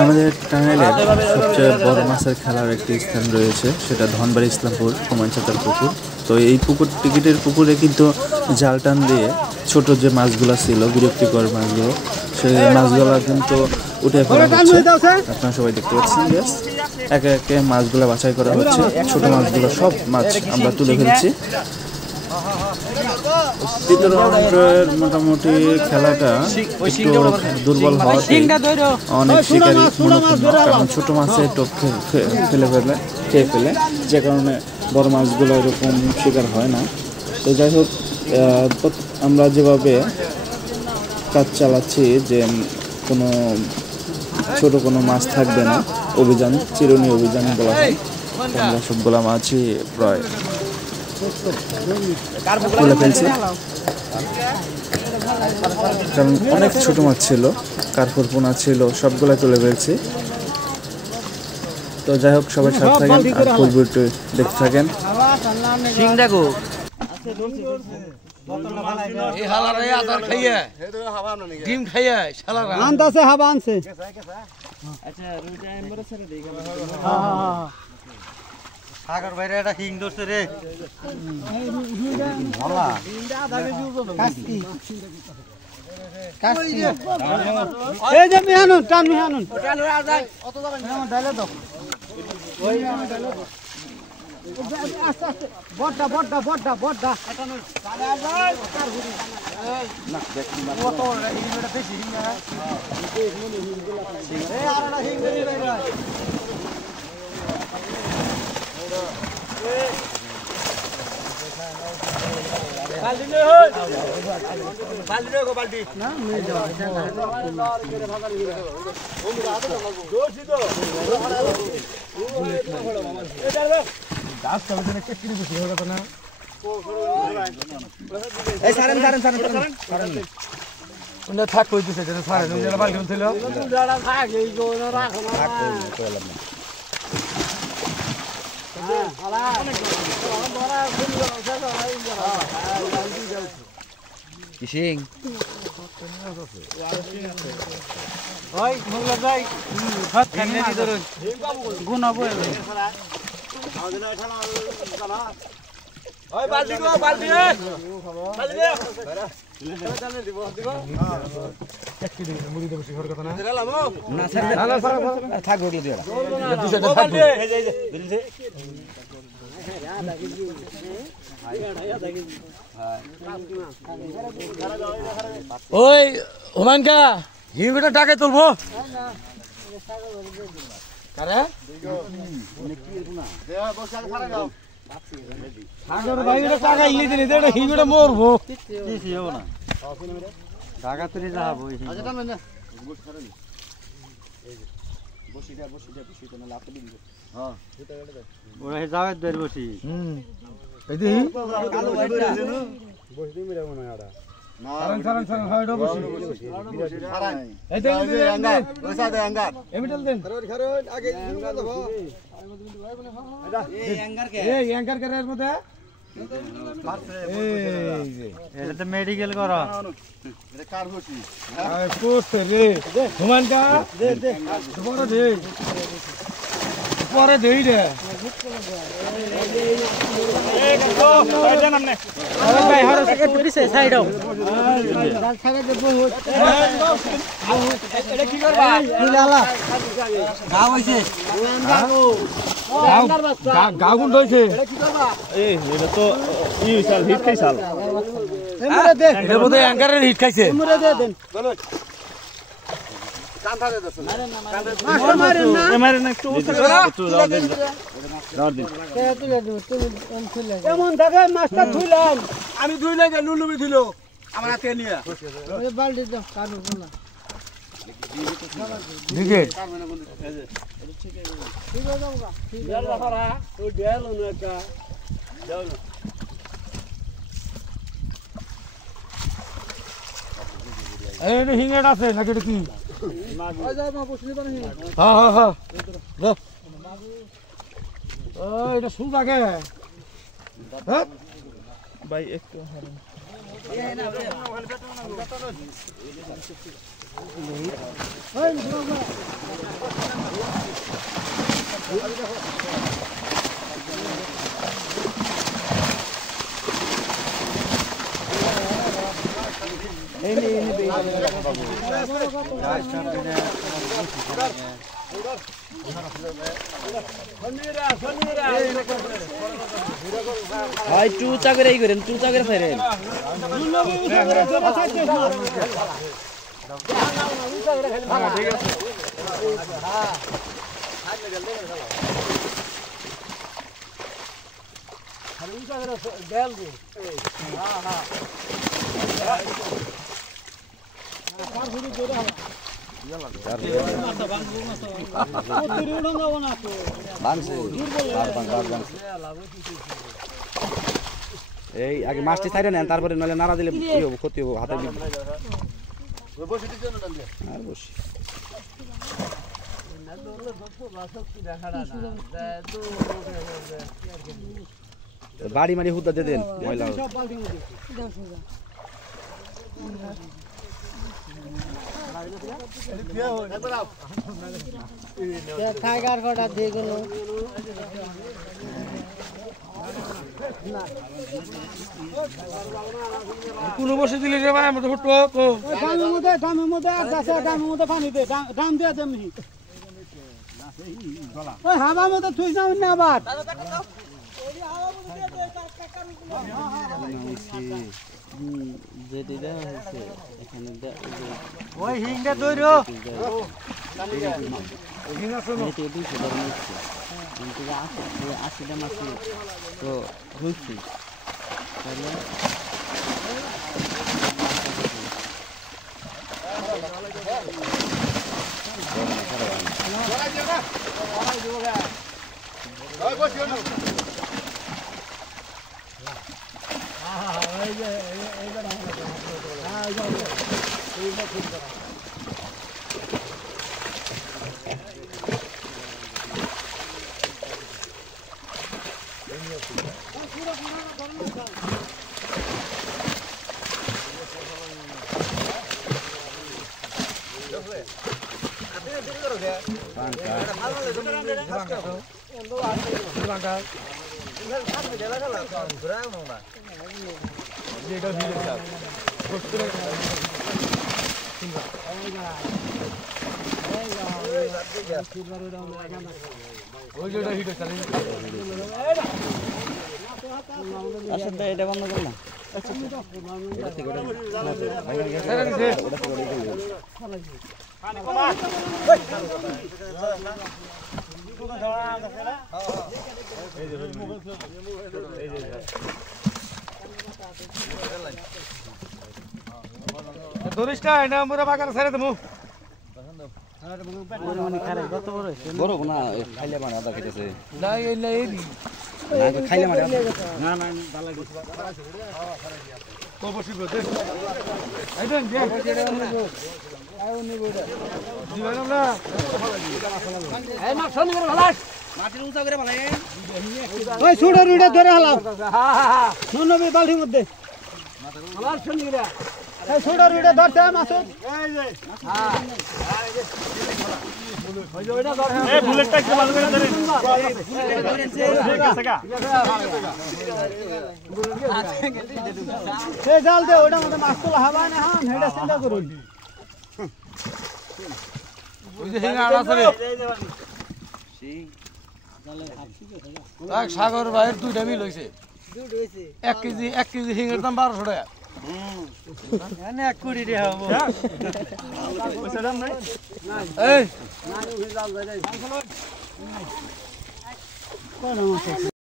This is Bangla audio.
আমাদের টাঙ্গাইলের সবচেয়ে বড় মাছের খেলার একটি স্থান রয়েছে, সেটা ধনবাড়ি ইসলামপুর কুমারচাতার পুকুর। তো এই টিকিটের পুকুরে কিন্তু জাল টান দিয়ে ছোট যে মাছগুলো ছিল, বিরক্তিকর মাছগুলো, সেই মাছগুলো কিন্তু উঠে ফেলা হচ্ছে। আপনারা সবাই দেখতে পাচ্ছেন, একে একে মাছগুলো বাছাই করা হচ্ছে। ছোট মাছগুলো সব মাছ আমরা তুলে ফেলছি। তৃতীয় রাউন্ডের মোটামুটি খেলাটা একটু দুর্বল হওয়াতে অনেক শিকারী মনোক্ষুণ্ণ, কারণ ছোটো মাছের টোপ খেয়ে ফেলে, যে কারণে বড় মাছগুলো এরকম শিকার হয় না। তো যাই হোক, আমরা যেভাবে কাজ চালাচ্ছি যে কোনো ছোট কোনো মাছ থাকবে না, অভিযান চিরুনি অভিযান বলা হয়। আমরা সবগুলো মাছই প্রায় তুলে ফেলছি, কারণ অনেক ছোট মাছ ছিল, কার্পুর পোনা ছিল, সবগুলো তুলে ফেলছি। তো যাই হোক, সবাই সাথে থাকেন আর ফুল ভিডিওটি দেখতে থাকেন। সাগর ভাইরা একটা হিং ধরছে রে। বড়টা বড়টা বড়টা বড়টা থাক কইতেছে বালকি ছিল কিসিং ওই মুগলা যাই হাত খাইলে দি ধরুন গুনাবো ওই বালতি গো বালতি এ বালতি দে চলে দিব দিব একটি দিন মুড়ি দেব শিখর কথা না দিলাম না না থাক গড়ি দিও দুইটা থাক এই যে বিলছে ওই হুমানকা হিংটা টাকা তুলবো কারে সাগর ভাই এটা টাকা ইলি দিলি এটা হিংটা মরবো কিছু হবে না টাকা তুলি যাবো আচ্ছা টান না গুড করে নি এই যে বসিটা না লাভ দিবি হ্যাঁ সেটা এটা দে ওরা যাবে দের বসি এই দি কালো বাইটা বসি মিরা মনে আড়া সারান হাইডো বসি সারান এই দেন আঙ্গার ওসা দে আঙ্গার এমিটাল দেন খারন আগে আঙ্গার দেখো এই আঙ্গার কে এর মধ্যে এটা তো মেডিকেল করা এটা কার বসি আয় পোস্ট রে হুমানকা দে পরে দেই রে এই গো সাইড দেন আমনে আরে ভাই হারো সেকেন্ড করিছে সাইড দাও ডাল সাইড দে বহুত এটা কি করবা হিলালা গাও হইছে গাও গুণ হইছে এটা কি করবা এই এটা তো ই সাল হিট খাই সাল এমরে দে এর মধ্যে অ্যাঙ্কারের হিট খাইছে এমরে দে দেন বলো কান ধরে দছ মারেন না একটু দাও দেন কে তুলে দিও তুমি খুলে এমন দাদা মাছটা ধুইলাম আমি ধুইলে যে লুলুবি দিল আমার হাতে নিয়া ওই বালতি দাও কাটু না দিকে ঠিক হয়ে যাবো দেল রাখরা ওই দেল না কা যাও না এই হিঙ্গাটা আছে নাকি এটা কি ওই যাও মা বসনি বানি হ্যাঁ দাও ওই এটা সুল থাকে হ্যাঁ ভাই একটু হারান এই না ওই ভাই টুচা করে এই করেন টুচা করে ফেরেন এই আগে মাছটি ছাইড়ে নেন তারপরে নলে নাড়া দিলে কি হবে ক্ষতি হবে হাতে দিবে আর বসি বাড়ি মারি হুদা দিয়ে দেন ময়লা টাইগার কটা দিয়ে গেল কোন বসে দিলি রে ভাই আমাদের ফুটো তো দামের মধ্যে আর যাচ্ছে দামের মধ্যে পানি দে দাম দিয়ে দেমনি ওই হাওয়ার মধ্যে থুই না অন্য আবার যেটি দেওয়া হয়েছে এখানে ওই হিংটা দইরো হিংা শুনো এটি 200 টাকা নিচ্ছে কিন্তু 80 টাকা মাছ তো হচ্ছে তাহলে এটা বন্ধ কর না ধরিসটা এটা আমরা বাগান ছেড়ে দেবো বড় না খাইলে মানে আদা খেতেছে না এই না এই না খাইলে মানে না না ভালো লাগে তো বসি দে আইবেন যে আইও নি বড় দিবেন না এই মাছ শুনি করে ভালাস মাটির উঁচা করে ভালাই ওই ছুড়ে রুড়ে ধরে হালাও ননবি বালতির মধ্যে আমার শুনি রে এই ছুড়ে রুড়ে ধরতে মাসুদ এই যে হ্যাঁ ওই যে ওইটা ধর এই বুলেটটা একটু ভালো করে ধরেন এই জাল দে ওইটা মধ্যে মাছ তোলা হবে না হ্যাঁ হেডা চিন্তা করুন ওই যে হিঙা আড়া আছে সাগর ভাইয়ের 2টা মিল হইছে 1 কেজি হিঙের দাম 1200 টাকা এনে 1 কোটি টাকা হবে পয়সা দাম নাই এই কোন মাছ